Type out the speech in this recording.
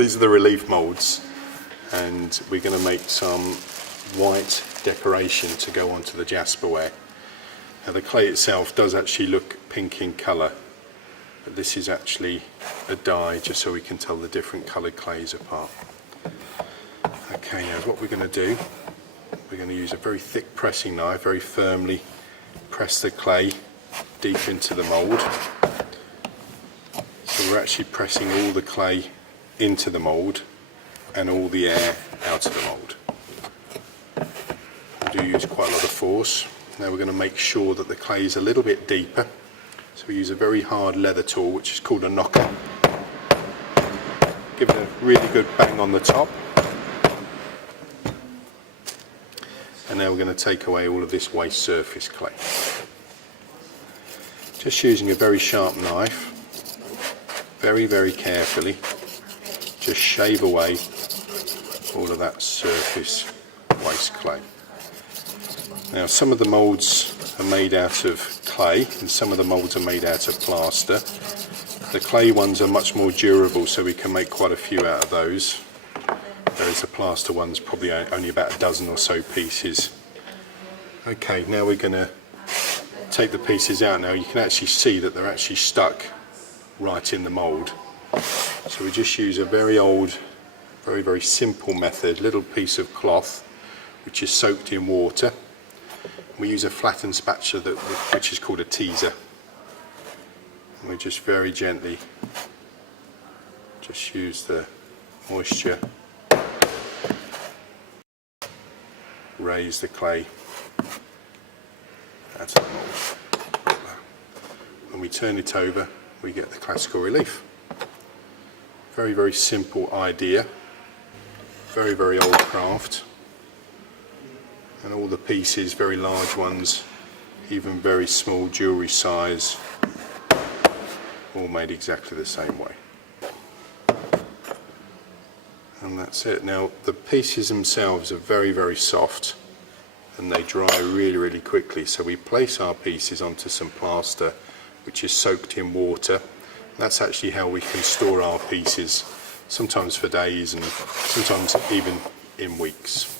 These are the relief moulds, and we're going to make some white decoration to go onto the Jasperware. Now the clay itself does actually look pink in colour, but this is actually a dye just so we can tell the different coloured clays apart. Okay, now what we're going to do, we're going to use a very thick pressing knife, very firmly press the clay deep into the mould. So we're actually pressing all the clay into the mould and all the air out of the mould. We do use quite a lot of force. Now we're going to make sure that the clay is a little bit deeper. So we use a very hard leather tool, which is called a knocker. Give it a really good bang on the top. And now we're going to take away all of this waste surface clay. Just using a very sharp knife, very, very carefully, just shave away all of that surface waste clay. Now some of the moulds are made out of clay and some of the moulds are made out of plaster. The clay ones are much more durable, so we can make quite a few out of those, whereas the plaster ones probably only about a dozen or so pieces. Okay, now we're going to take the pieces out. Now you can actually see that they're actually stuck right in the mould. So we just use a very old, very, very simple method, little piece of cloth which is soaked in water. We use a flattened spatula which is called a teaser. And we just very gently just use the moisture, raise the clay out of the mould. When we turn it over, we get the classical relief. Very, very simple idea, very, very old craft. And all the pieces, very large ones, even very small jewellery size, all made exactly the same way. And that's it. Now the pieces themselves are very, very soft and they dry really, really quickly. So we place our pieces onto some plaster which is soaked in water. That's actually how we can store our pieces, sometimes for days and sometimes even in weeks.